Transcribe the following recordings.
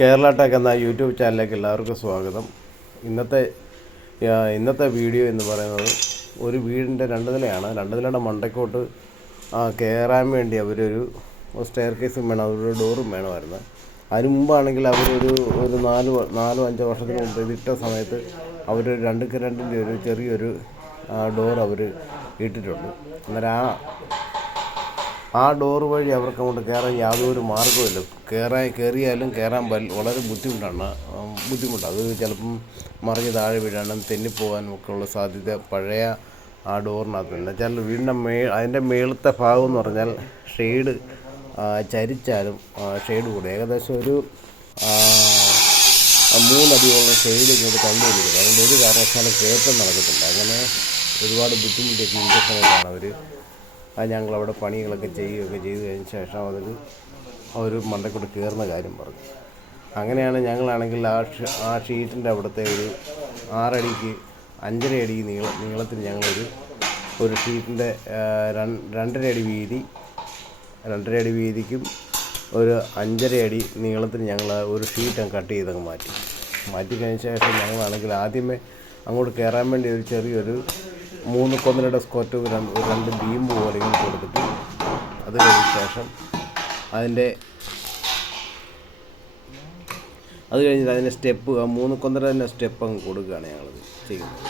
Kerala tech എന്ന YouTube ചാനലിലേക്ക് എല്ലാവർക്കും സ്വാഗതം. ഇന്നത്തെ വീഡിയോ എന്ന് പറയുന്നത് ഒരു വീടിൻ്റെ രണ്ട് നിലയുടെ മണ്ടയ്ക്കോട്ട് കയറാൻ വേണ്ടി അവരൊരു സ്റ്റെയർ കേസും വേണം, അവരൊരു ഡോറും വേണമായിരുന്നു. അതിന് മുമ്പാണെങ്കിൽ അവരൊരു 4-5 വർഷത്തിന് മുമ്പ് ഇതിട്ട സമയത്ത് അവർ 2x2 ഒരു ചെറിയൊരു ഡോർ അവർ ഇട്ടിട്ടുണ്ട്. അന്നേരം ആ ഡോറ് വഴി അവർക്ക് അങ്ങോട്ട് കയറാൻ യാതൊരു മാർഗ്ഗവുമില്ല. കയറിയാലും കയറാൻ വളരെ ബുദ്ധിമുട്ടാണ്. അത് ചിലപ്പം മറിഞ്ഞ് താഴെ വീഴാനും തെന്നിപ്പോകാനും ഒക്കെ ഉള്ള സാധ്യത പഴയ ആ ഡോറിനകത്തുണ്ട്. വെച്ചാൽ വീടിൻ്റെ അതിൻ്റെ മേളത്തെ ഭാഗം എന്ന് പറഞ്ഞാൽ ഷെയ്ഡ് ചരിച്ചാലും ഷെയ്ഡ് കൂടും. ഏകദേശം ഒരു 3 അടിയോളം ഷെയ്ഡ് ഇങ്ങോട്ട് തള്ളിയിരിക്കുന്നത്. അതുകൊണ്ട് ഒരു കാരണവശാലും കയറ്റം നടക്കത്തില്ല. അങ്ങനെ ഒരുപാട് ബുദ്ധിമുട്ടൊക്കെ ഇരിക്കുന്ന സമയത്താണ് ഞങ്ങളവിടെ പണികളൊക്കെ ചെയ്യുകയൊക്കെ ചെയ്ത് കഴിഞ്ഞ ശേഷം അവർ മണ്ടയ്ക്കോട്ട് കയറുന്ന കാര്യം പറഞ്ഞു. അങ്ങനെയാണ് ഞങ്ങളാണെങ്കിൽ ആ ഷീറ്റിൻ്റെ അവിടുത്തെ ഒരു 6 അടിക്ക് 5.5 അടി നീളത്തിൽ ഞങ്ങളൊരു ഷീറ്റിൻ്റെ 2.5 അടി വീതി 2.5 അടി വീതിക്കും ഒരു 5.5 അടി നീളത്തിൽ ഞങ്ങൾ ഒരു ഷീറ്റ് കട്ട് ചെയ്തങ്ങ് മാറ്റി കഴിഞ്ഞ ശേഷം ഞങ്ങളാണെങ്കിൽ ആദ്യമേ അങ്ങോട്ട് കയറാൻ വേണ്ടി ഒരു ചെറിയൊരു 3 കൊന്നലയുടെ സ്ക്വറ്റ് 2 ബീം പോലെ കൊടുത്തിട്ട് അത് കഴിഞ്ഞ ശേഷം അതിൻ്റെ സ്റ്റെപ്പ് 3 കൊന്നല തന്നെ സ്റ്റെപ്പ് അങ്ങ് കൊടുക്കുകയാണ് ഞങ്ങളത് ചെയ്യുന്നത്.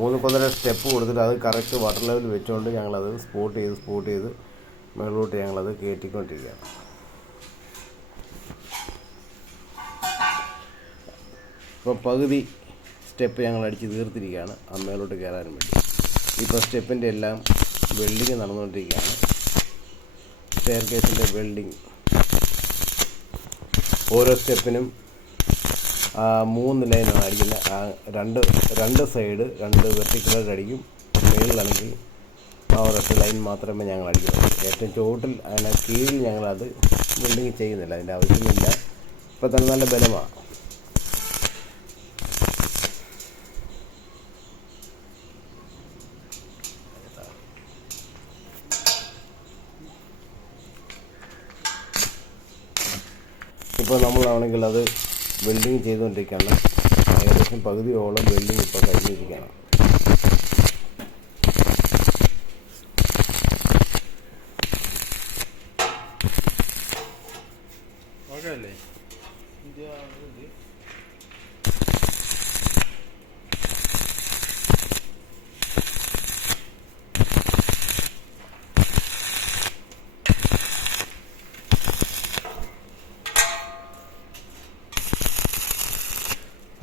3 കൊന്നല സ്റ്റെപ്പ് കൊടുത്തിട്ട് അത് കറക്റ്റ് വാട്ടർ ലെവൽ വെച്ചുകൊണ്ട് ഞങ്ങളത് സ്പോട്ട് ചെയ്ത് മുകളിലോട്ട് ഞങ്ങളത് കയറ്റിക്കൊണ്ടിരിക്കുകയാണ്. ഇപ്പോൾ പകുതി സ്റ്റെപ്പ് ഞങ്ങൾ അടിച്ച് തീർത്തിരിക്കുകയാണ് മേലോട്ട് കയറാനും വേണ്ടി. ഇപ്പോൾ സ്റ്റെപ്പിൻ്റെ എല്ലാം വെൽഡിങ് നടന്നുകൊണ്ടിരിക്കുകയാണ്. സ്റ്റെയർ കേസിൻ്റെ വെൽഡിങ് ഓരോ സ്റ്റെപ്പിനും 3 ലൈനാണ് അടിക്കുന്നത്. രണ്ട് സൈഡ് 2 വെർട്ടിക്കലായിട്ട് അടിക്കും. മേളിലാണെങ്കിൽ ഒരൊറ്റ ലൈൻ മാത്രമേ ഞങ്ങൾ അടിക്കുന്നുള്ളൂ. ഏറ്റവും ചോട്ടിൽ അതിന് കീഴിൽ ഞങ്ങളത് വെൽഡിങ് ചെയ്യുന്നില്ല, അതിൻ്റെ ആവശ്യമില്ല. ഇപ്പോൾ തന്നെ നല്ല ബലമാണ്. ഇപ്പോൾ നമ്മളാണെങ്കിൽ അത് വെൽഡിങ് ചെയ്തുകൊണ്ടിരിക്കുകയാണ്. ഏകദേശം പകുതിയോളം വെൽഡിങ് ഇപ്പോൾ കഴിഞ്ഞിരിക്കുകയാണ്.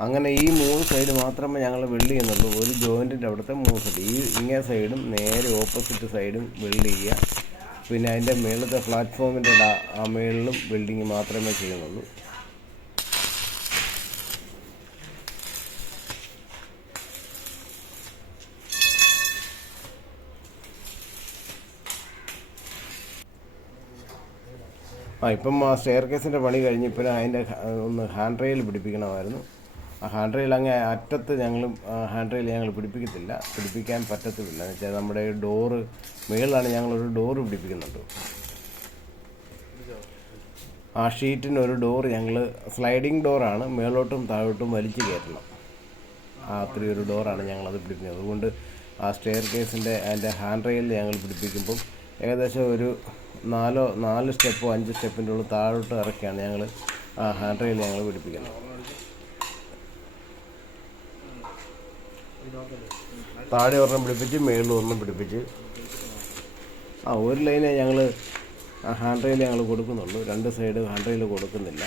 അങ്ങനെ ഈ 3 സൈഡ് മാത്രമേ ഞങ്ങൾ വെൽഡ് ചെയ്യുന്നുള്ളൂ. ഒരു ജോയിൻറ്റിൻ്റെ അവിടുത്തെ 3 സൈഡ്, ഇങ്ങേ സൈഡും നേരെ ഓപ്പോസിറ്റ് സൈഡും വെൽഡ് ചെയ്യുക. പിന്നെ അതിൻ്റെ മേളത്തെ പ്ലാറ്റ്ഫോമിൻ്റെ മേളിലും വെൽഡിങ് മാത്രമേ ചെയ്യുന്നുള്ളൂ. ഇപ്പം ആ സ്റ്റെയർ കേസിൻ്റെ പണി കഴിഞ്ഞ് ഇപ്പോൾ അതിൻ്റെ ഒന്ന് ഹാൻഡ് റെയിൽ പിടിപ്പിക്കണമായിരുന്നു. ആ ഹാൻഡ് റെയിൽ അങ്ങ് അറ്റത്ത് ഹാൻഡ് റെയിൽ ഞങ്ങൾ പിടിപ്പിക്കാൻ പറ്റത്തില്ല. എന്ന് വെച്ചാൽ നമ്മുടെ ഡോറ് മേളിലാണ് ഞങ്ങളൊരു ഡോറ് പിടിപ്പിക്കുന്നുണ്ട്. ആ ഷീറ്റിനൊരു ഡോർ ഞങ്ങൾ സ്ലൈഡിങ് ഡോറാണ്, മേളോട്ടും താഴോട്ടും വലിച്ചു കയറ്റണം. അത്രയൊരു ഡോറാണ് ഞങ്ങളത് പിടിപ്പിക്കുന്നത്. അതുകൊണ്ട് ആ സ്റ്റെയർ കേസിൻ്റെ അതിൻ്റെ ഹാൻഡ് റെയിൽ ഞങ്ങൾ പിടിപ്പിക്കുമ്പം ഏകദേശം ഒരു 4 സ്റ്റെപ്പോ 5 സ്റ്റെപ്പിൻ്റെ ഉള്ളിൽ താഴോട്ട് ഇറക്കിയാണ് ഞങ്ങൾ ആ ഹാൻഡ് റെയിൽ ഞങ്ങൾ പിടിപ്പിക്കുന്നത്. താഴെ ഒരെണ്ണം പിടിപ്പിച്ച് മേളിൽ ഒരെണ്ണം പിടിപ്പിച്ച് ഒരു ലൈനെ ഞങ്ങൾ ഹാൻഡ് റെയിൽ ഞങ്ങൾ കൊടുക്കുന്നുള്ളൂ. 2 സൈഡ് ഹാൻഡ് റെയിൽ കൊടുക്കുന്നില്ല.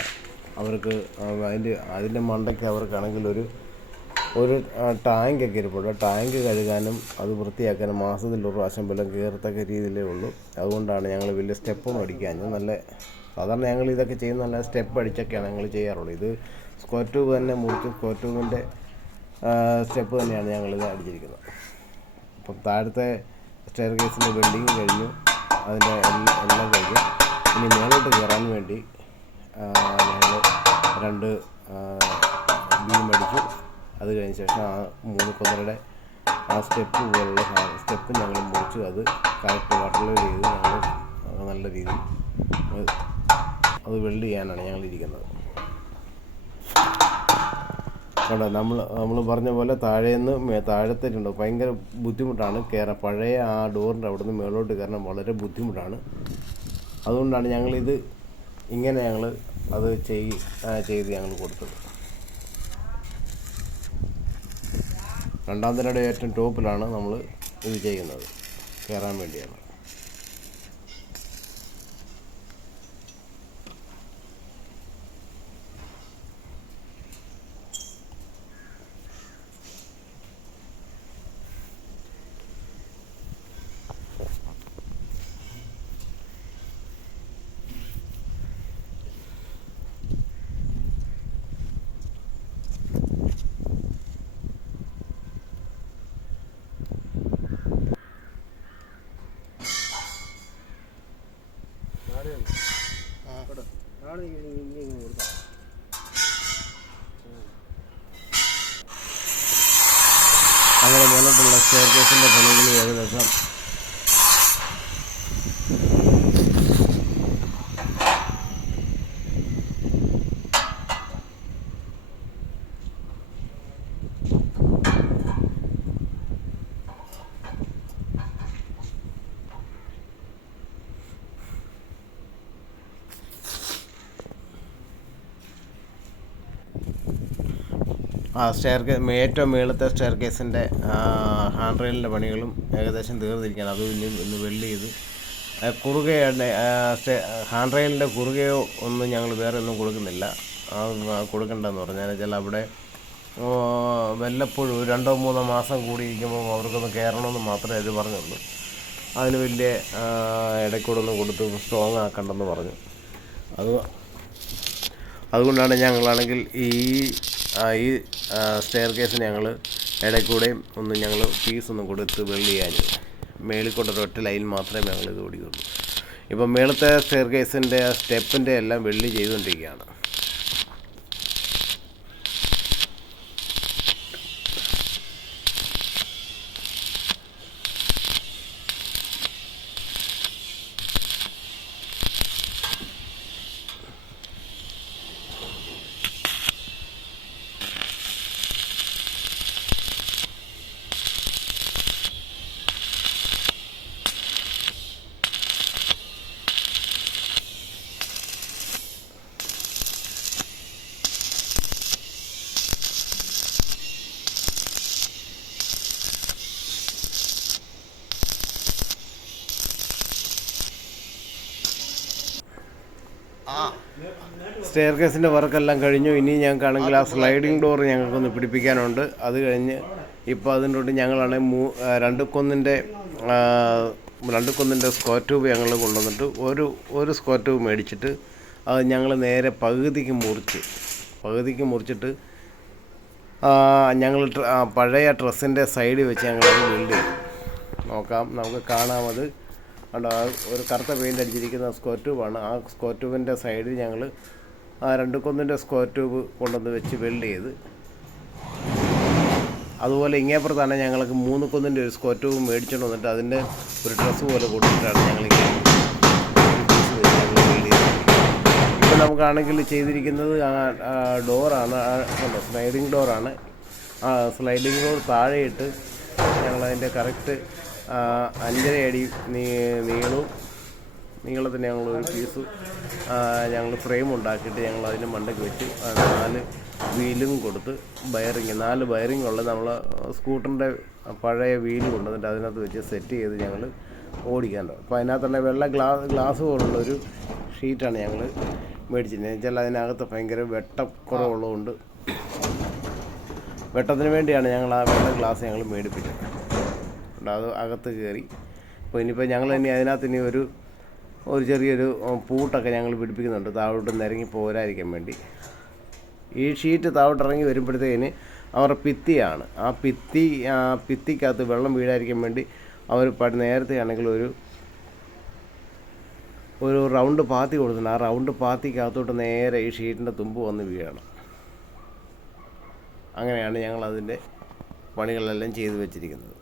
അവർക്ക് അതിൻ്റെ മണ്ടയ്ക്ക് അവർക്കാണെങ്കിൽ ഒരു ടാങ്കൊക്കെ ഇരിപ്പുണ്ട്. ടാങ്ക് കഴുകാനും അത് വൃത്തിയാക്കാനും മാസത്തിൽ ഒരു പ്രാവശ്യം വല്ലതും കയറത്തക്ക രീതിയിലേ ഉള്ളൂ. അതുകൊണ്ടാണ് ഞങ്ങൾ വലിയ സ്റ്റെപ്പൊന്നും അടിക്കാഞ്ഞത്. സാധാരണ ഞങ്ങൾ ഇതൊക്കെ ചെയ്യുന്ന നല്ല സ്റ്റെപ്പ് അടിച്ചൊക്കെയാണ് ഞങ്ങൾ ചെയ്യാറുള്ളത്. ഇത് സ്ക്വയർ ട്യൂബ് തന്നെ മുറിച്ച് സ്ക്വയർ ട്യൂബിൻ്റെ സ്റ്റെപ്പ് തന്നെയാണ് ഞങ്ങളിത് അടിച്ചിരിക്കുന്നത്. അപ്പം താഴത്തെ സ്റ്റെയർ കേസിൻ്റെ വെൽഡിങ് കഴിഞ്ഞു, അതിൻ്റെ എല്ലാം കഴിഞ്ഞു. ഇനി മേലോട്ട് കയറാൻ വേണ്ടി ഞങ്ങൾ 2 ബീം അടിച്ചു. അത് കഴിഞ്ഞ ശേഷം 3 കൊന്നലയുടെ സ്റ്റെപ്പ് പോലുള്ള സ്റ്റെപ്പ് ഞങ്ങൾ മുറിച്ച് അത് കറക്റ്റ് വാട്ടർ ലെവൽ ചെയ്ത് ഞങ്ങൾ നല്ല രീതിയിൽ അത് വെൽഡ് ചെയ്യാനാണ് ഞങ്ങളിരിക്കുന്നത്. കണ്ടോ, നമ്മൾ പറഞ്ഞ പോലെ താഴത്തേക്കുണ്ടോ ഭയങ്കര ബുദ്ധിമുട്ടാണ് കയറാൻ. പഴയ ആ ഡോറിൻ്റെ അവിടെ നിന്ന് മേളോട്ട് കയറാൻ വളരെ ബുദ്ധിമുട്ടാണ്. അതുകൊണ്ടാണ് ഞങ്ങളിത് ഇങ്ങനെ അത് ചെയ്ത് ഞങ്ങൾ കൊടുത്തത്. രണ്ടാം നിലയുടെ ഏറ്റവും ടോപ്പിലാണ് നമ്മൾ ഇത് ചെയ്യുന്നത്, കയറാൻ വേണ്ടിയാണ്. അങ്ങനെ മേലോട്ടുള്ള സ്റ്റെയർകേസിൻ്റെ പണികൾ ഏകദേശം ഏറ്റവും മേളത്തെ സ്റ്റെയർകേസിൻ്റെ ഹാൻഡ് റെയിലിൻ്റെ പണികളും ഏകദേശം തീർന്നിരിക്കുകയാണ്. അതും ഇന്ന് വെൽഡ് ചെയ്ത് കുറുകെ ഹാൻഡ് റെയിലിൻ്റെ കുറുകയോ ഒന്നും ഞങ്ങൾ വേറെ ഒന്നും കൊടുക്കുന്നില്ല. കൊടുക്കണ്ടെന്ന് പറഞ്ഞാൽ വെച്ചാൽ അവിടെ വല്ലപ്പോഴും 2-3 മാസം കൂടി ഇരിക്കുമ്പോൾ അവർക്കൊന്ന് കയറണമെന്ന് മാത്രമേ അത് പറഞ്ഞുള്ളൂ. അതിന് വലിയ ഇടയ്ക്കൂടൊന്നും കൊടുത്ത് സ്ട്രോങ് ആക്കണ്ടെന്ന് പറഞ്ഞു. അതുകൊണ്ടാണ് ഞങ്ങളാണെങ്കിൽ ഈ സ്റ്റെയർകേസിന് ഞങ്ങൾ ഇടയ്ക്കൂടെയും ഞങ്ങൾ ഫീസൊന്നും കൊടുത്ത് വെൽഡ് ചെയ്യാൻ മേളിൽ കൊണ്ടൊരൊറ്റ ലൈൻ മാത്രമേ ഞങ്ങൾ ഇത് ഓടിക്കുള്ളൂ. ഇപ്പം മേളത്തെ സ്റ്റെയർകേസിൻ്റെ സ്റ്റെപ്പിൻ്റെ എല്ലാം വെൽഡ് ചെയ്തുകൊണ്ടിരിക്കുകയാണ്. സ്റ്റെയർകേസിൻ്റെ വർക്കെല്ലാം കഴിഞ്ഞു. ഇനി ഞങ്ങൾക്കാണെങ്കിൽ ആ സ്ലൈഡിങ് ഡോർ ഞങ്ങൾക്കൊന്ന് പിടിപ്പിക്കാനുണ്ട്. അത് കഴിഞ്ഞ് ഇപ്പോൾ അതിൻ്റെ ഞങ്ങളാണ് രണ്ട് കൊന്നിൻ്റെ സ്ക്വയർ ട്യൂബ് ഞങ്ങൾ കൊണ്ടുവന്നിട്ട് ഒരു സ്ക്വയർ ട്യൂബ് മേടിച്ചിട്ട് അത് ഞങ്ങൾ നേരെ പകുതിക്ക് മുറിച്ചിട്ട് ഞങ്ങൾ പഴയ ഡ്രസ്സിൻ്റെ സൈഡിൽ വെച്ച് ഞങ്ങളത് ബിൽഡ് ചെയ്യും. നമുക്ക് കാണാം. അത് കണ്ടോ, ഒരു കറുത്ത പെയിൻ്റ് അടിച്ചിരിക്കുന്ന സ്ക്വയർ ട്യൂബാണ്. ആ സ്ക്വയർ ട്യൂബിൻ്റെ സൈഡിൽ ഞങ്ങൾ ആ 2 കൊന്നിൻ്റെ സ്ക്വയർ ട്യൂബ് കൊണ്ടുവന്ന് വെച്ച് വെൽഡ് ചെയ്ത്, അതുപോലെ ഇങ്ങേപ്പുറത്താണ് ഞങ്ങൾക്ക് 3 കൊന്നിൻ്റെ ഒരു സ്ക്വയർ ട്യൂബ് മേടിച്ചുകൊണ്ട് വന്നിട്ട് അതിൻ്റെ ഒരു ഡ്രസ്സ് പോലെ കൊടുത്തിട്ടാണ് ഞങ്ങളിങ്ങനെ വെൽഡ് ചെയ്തത്. ഇപ്പം നമുക്കാണെങ്കിൽ ചെയ്തിരിക്കുന്നത് ഡോറാണ്, സ്ലൈഡിങ് ഡോറാണ്. ആ സ്ലൈഡിങ് ഡോർ താഴെയിട്ട് ഞങ്ങളതിൻ്റെ കറക്റ്റ് 5.5 അടി നീളത്തിന് ഞങ്ങളൊരു പീസ് ഞങ്ങൾ ഫ്രെയിം ഉണ്ടാക്കിയിട്ട് ഞങ്ങൾ അതിൻ്റെ മണ്ടയ്ക്ക് വെച്ച് 4 വീലും കൊടുത്ത് 4 ബയറിംഗ് ഉള്ള നമ്മൾ സ്കൂട്ടറിൻ്റെ പഴയ വീല് കൊണ്ടുവന്നിട്ട് അതിനകത്ത് വെച്ച് സെറ്റ് ചെയ്ത് ഞങ്ങൾ ഓടിക്കാനുണ്ട്. അപ്പോൾ അതിനകത്തുള്ള വെള്ള ഗ്ലാസ് പോലുള്ളൊരു ഷീറ്റാണ് ഞങ്ങൾ മേടിച്ചിരുന്നത്. വെച്ചാൽ അതിനകത്ത് ഭയങ്കര വെട്ടക്കുറവുള്ളതുകൊണ്ട് വെട്ടത്തിന് വേണ്ടിയാണ് ഞങ്ങൾ ആ വെള്ള ഗ്ലാസ് ഞങ്ങൾ മേടിപ്പിച്ചത്. അത് അകത്ത് കയറി. അപ്പോൾ ഇനിയിപ്പോൾ ഞങ്ങൾ അതിനകത്ത് ഒരു ചെറിയൊരു പൂട്ടൊക്കെ ഞങ്ങൾ പിടിപ്പിക്കുന്നുണ്ട്, താഴോട്ട് നിരങ്ങി പോരാതിരിക്കാൻ വേണ്ടി. ഈ ഷീറ്റ് താഴോട്ടിറങ്ങി വരുമ്പോഴത്തേക്കിന് അവരുടെ ഭിത്തിയാണ്. ആ ഭിത്തിക്കകത്ത് വെള്ളം വീഴാതിരിക്കാൻ വേണ്ടി അവർ നേരത്തെ ആണെങ്കിൽ ഒരു റൗണ്ട് പാത്തി കൊടുത്തിട്ടുണ്ട്. ആ റൗണ്ട് പാത്തിക്കകത്തോട്ട് നേരെ ഈ ഷീറ്റിൻ്റെ തുമ്പ് വന്ന് വീഴണം. അങ്ങനെയാണ് ഞങ്ങളതിൻ്റെ പണികളെല്ലാം ചെയ്തു വെച്ചിരിക്കുന്നത്.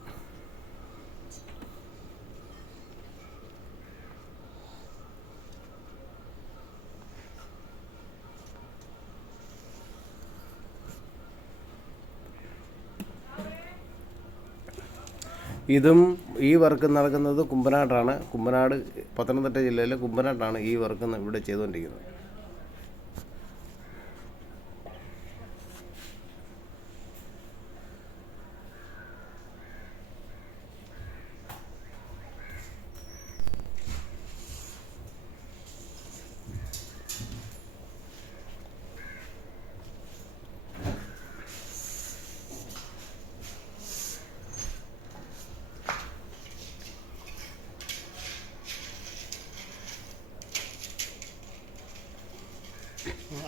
ഇതും ഈ വർക്ക് നടക്കുന്നത് കുമ്പനാടാണ്. കുമ്പനാട് പത്തനംതിട്ട ജില്ലയിലെ കുമ്പനാട്ടാണ് ഈ വർക്ക് ഇവിടെ ചെയ്തുകൊണ്ടിരിക്കുന്നത്.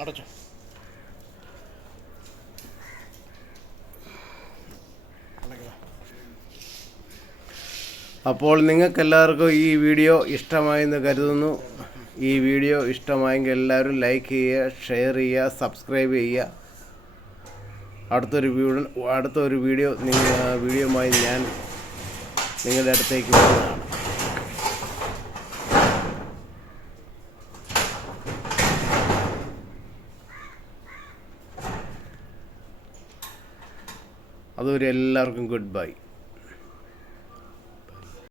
അടച്ചോ. അപ്പോൾ നിങ്ങൾക്കെല്ലാവർക്കും ഈ വീഡിയോ ഇഷ്ടമായെന്ന് കരുതുന്നു. ഈ വീഡിയോ ഇഷ്ടമായെങ്കിൽ എല്ലാവരും ലൈക്ക് ചെയ്യുക, ഷെയർ ചെയ്യുക, സബ്സ്ക്രൈബ് ചെയ്യുക. അടുത്തൊരു വീഡിയോയുമായി ഞാൻ നിങ്ങളുടെ അടുത്തേക്ക് വരുന്നതാണ്. അതുവരെ എല്ലാവർക്കും ഗുഡ് ബൈ.